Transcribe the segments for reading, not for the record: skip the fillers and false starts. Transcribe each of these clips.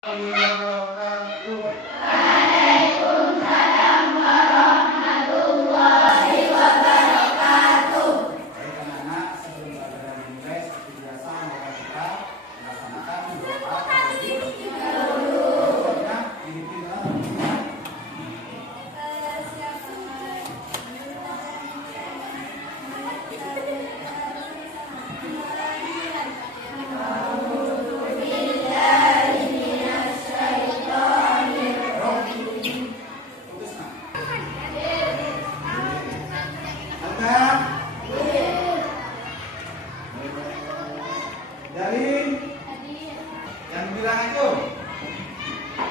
Waalaikumsalam warahmatullahi wabarakatuh. Baik anak-anak, sebelum pelajaran dimulai seperti biasa maka kita melaksanakan doa dari yang bilang itu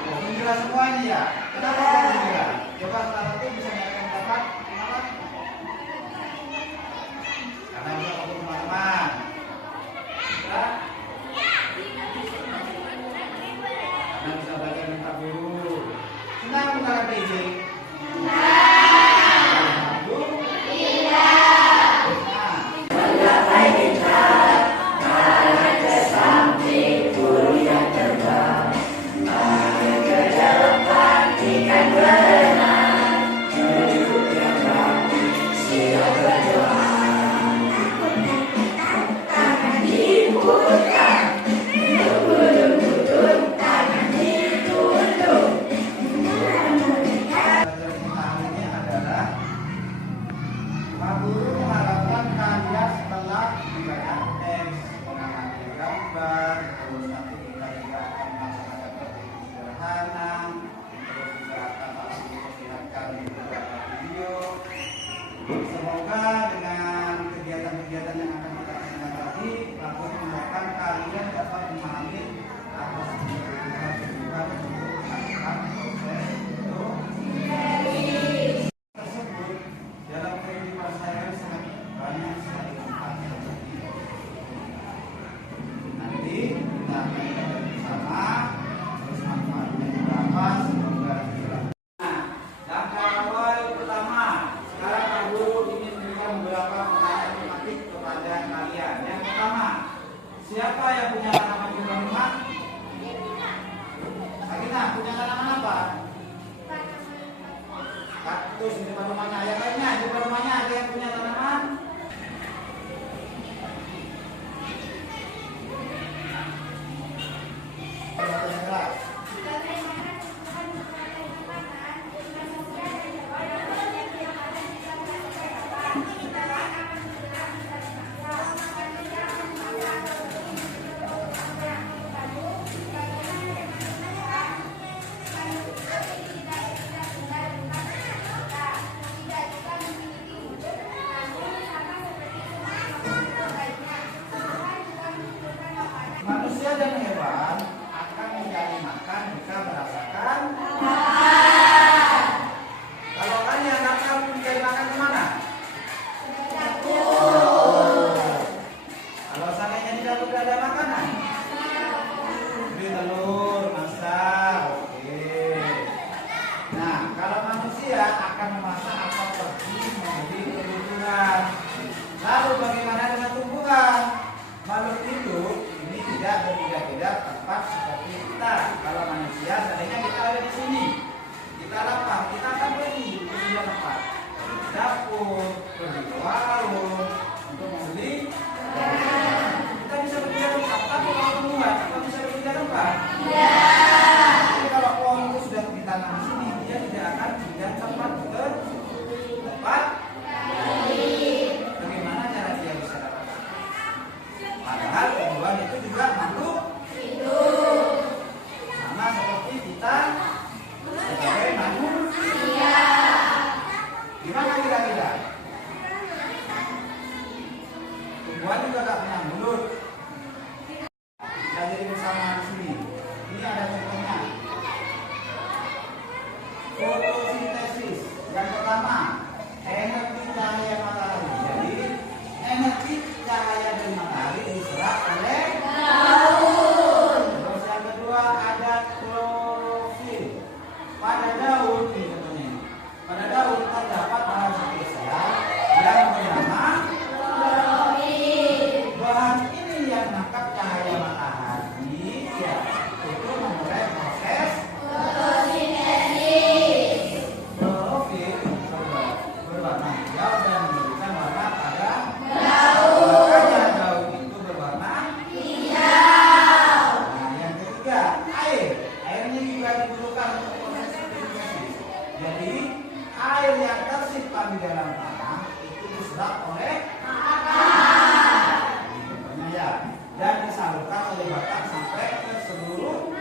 mengira semuanya ya. Kenapa kok mengira? Coba sekarang itu bisa nyatakan pendapat. Kenapa? Karena bisa ketemu teman-teman. Ya? Karena bisa belajar minta guru. Senang mengenal PJ? Guru mengharapkan kalian setelah membaca teks, mengamati gambar, terus nanti kita juga akan melaksanakan teknik sederhana, terus juga akan memperlihatkan beberapa video. Semoga dengan kegiatan-kegiatan yang akan kita lakukan tadi, aku mengharapkan kalian dapat memahami apa kebutuhan untuk melakukan proses itu. Dalam kehidupan saya sangat banyak sekali manfaatnya. Nanti kita akan belajar bersama, terus manfaatnya berapa, semoga dijelaskan. Nah, langkah awal pertama, sekarang Pak Guru ingin memberikan beberapa pertanyaan tematik kepada kalian. Yang pertama, siapa yang punya tanaman di rumah? Sakinah, punya tanaman apa? Kaktus di depan rumahnya. Yang lainnya di depan rumahnya ada yang punya tanaman? Manusia dan hewan akan mencari makan jika merasakan lapar. Kalau kalian akan mencari makan kemana? Kalau seandainya di dapur tidak ada makanan, beli telur, masak. Oke. Nah, kalau manusia akan memasak atau pergi membeli kebutuhan. Lalu bagaimana dengan tumbuhan? Makhluk hidup ini tidak berbeda-beda tempat seperti kita. Kalau manusia, seandainya kita ada di sini, kita lapar, kita akan pergi ke sebuah tempat, dapur, pergi ke warung untuk membeli. Kita bisa berpindah tempat, tapi kalau tumbuhan, kita bisa berpindah tempat. Jadi kalau pohon itu sudah ditanam di sini, dia tidak akan pindah tempat ke tempat air yang tersimpan di dalam tanah itu diserap oleh ya, dan disalurkan oleh batang sampai ke seluruh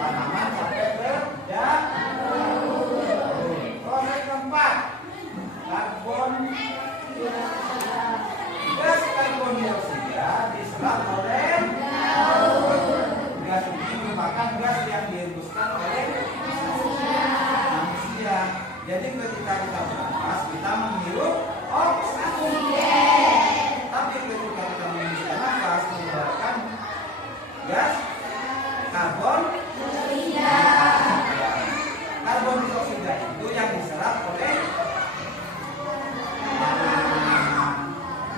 tanaman sampai ke daun. Proses keempat, gas karbon dioksida diserap oleh daun. Gas ini merupakan gas yang dihembuskan oleh manusia. Jadi ketika kita bernafas, kita menghirup oksigen. Tapi ketika kita menghembuskan nafas, mengeluarkan gas karbon dioksida. Karbon dioksida itu yang diserap oleh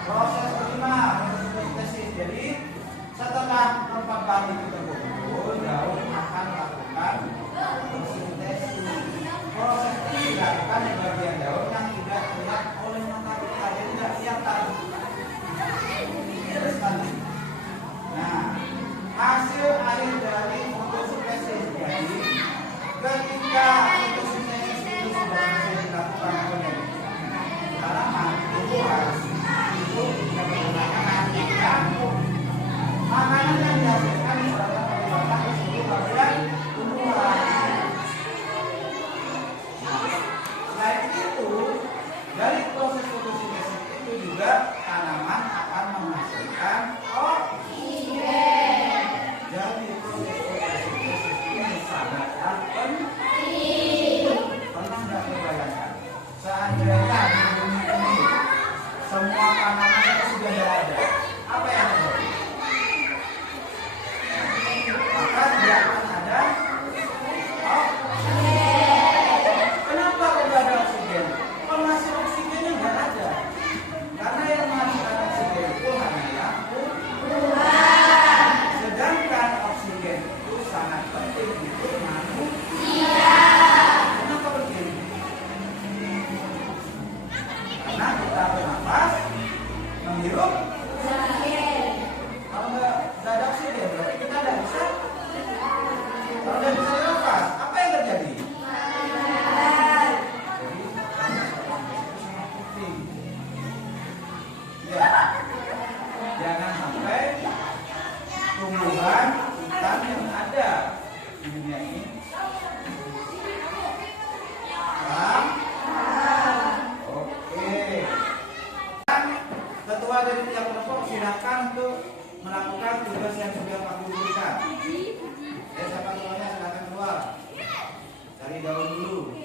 proses kelima, fotosintesis. Jadi setelah keempat kali itu terkumpul, daun akan melakukan fotosintesis. Proses ini dilakukan di bagian daun yang tidak terlihat oleh mata kita, jadi tidak kelihatan. Nah, hasil akhir dari fotosintesis. Jadi ketika fotosintesis itu sudah selesai dilakukan oleh tanaman, tumbuhan, itu bisa menggunakan makanan yang dihasilkan diserahkan oleh batang ke seluruh bagian tumbuhan. Selain itu, dari proses fotosintesis itu juga tanaman akan menghasilkan oksigen. Jadi proses fotosintesis ini sangatlah penting. Pernah nggak terbayangkan? Seandainya di bumi ini semua tanaman itu sudah tidak ada, apa yang terjadi? Maka tidak akan ada oksigen. Kenapa kok tidak ada oksigen? Penghasil oksigennya nggak ada. Karena yang menghasilkan oksigen itu hanyalah Tuhan. Sedangkan oksigen itu sangat penting untuk manusia. Kenapa penting? Karena kita bernafas, menghirup oksigen. Kalau nggak ada oksigen, berarti kita tidak bisa. Kalau tidak bisa bernafas, apa yang terjadi? Ya, jangan sampai tumbuhan hutan yang ada di dunia ini oke. Ketua dari tiap kelompok silakan untuk melakukan tugas yang sudah Pak Guru berikan. Siapa ketuanya silakan keluar. Cari daun dulu.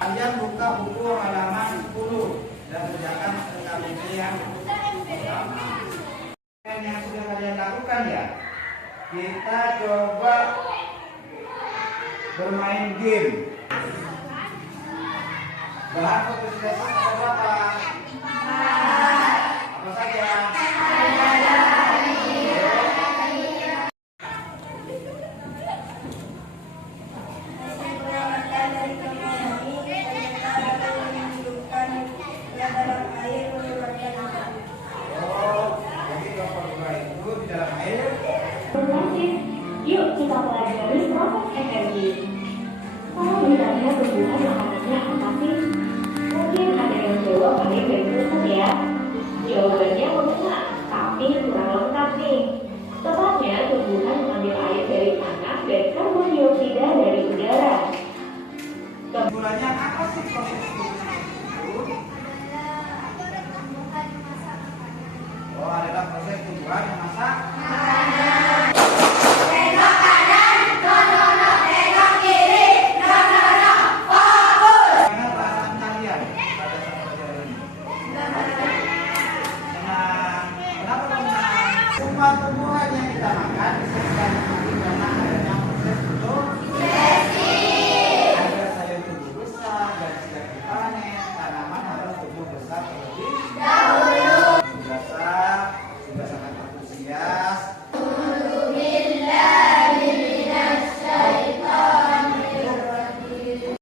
Kalian buka buku halaman 10 dan kerjakan KBB yang pertama. Yang sudah kalian lakukan ya, kita coba bermain game. Bahan fotosintesis ada berapa? Apa saja? Yuk kita pelajari proses energi. Kalau ditanya tumbuhan makanannya apa sih? Mungkin ada yang jawab pakai dari ya. Jawabannya menguap.